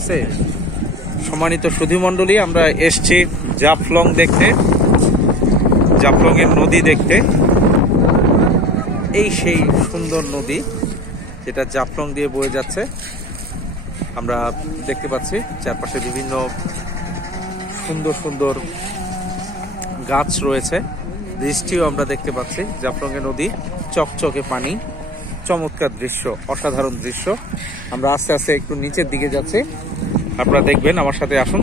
আছে। সম্মানিত সুধীমণ্ডলী, আমরা এসছি জাফলং দেখতে, জাফলং এর নদী দেখতে। এই সেই সুন্দর নদী যেটা জাফলং দিয়ে বয়ে যাচ্ছে। আমরা দেখতে পাচ্ছি চারপাশে বিভিন্ন সুন্দর সুন্দর গাছ রয়েছে, বৃষ্টিও আমরা দেখতে পাচ্ছি। জাফলং এর নদী, চকচকে পানি, চমৎকার দৃশ্য, অসাধারণ দৃশ্য। আমরা আস্তে আস্তে একটু নিচের দিকে যাচ্ছি, আপনারা দেখবেন, আমার সাথে আসুন।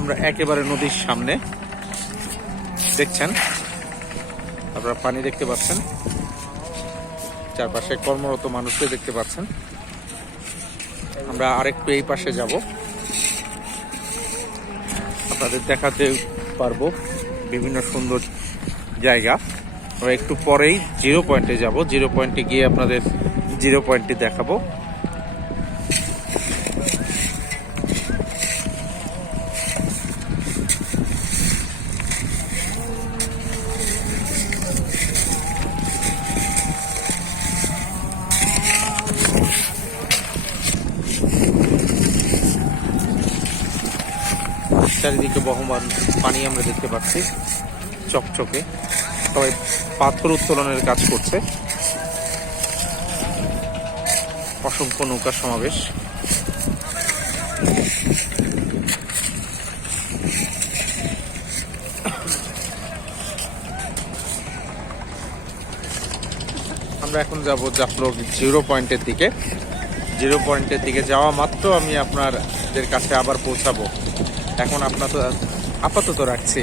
আমরা একেবারে নদীর সামনে, দেখছেন আপনারা পানি দেখতে পাচ্ছেন, চারপাশে কর্মরত মানুষকে দেখতে পাচ্ছেন। আমরা আরেকটু এই পাশে যাব, আপনাদের দেখাতে পারবো বিভিন্ন সুন্দর জায়গা। আমরা একটু পরেই জিরো পয়েন্টে যাব, জিরো পয়েন্টে গিয়ে আপনাদের জিরো পয়েন্টটি দেখাবো। চারিদিকে বহমান পানি আমরা দেখতে পাচ্ছি, চকচকে। সবাই পাথর উত্তোলনের কাজ করছে। অসংখ্য নৌকার সমাবেশ। আমরা এখন যাব জাফলং জিরো পয়েন্টের দিকে। জিরো পয়েন্টের দিকে যাওয়া মাত্র আমি আপনাদের কাছে আবার পৌঁছাবো। এখন আপাতত রাখছি।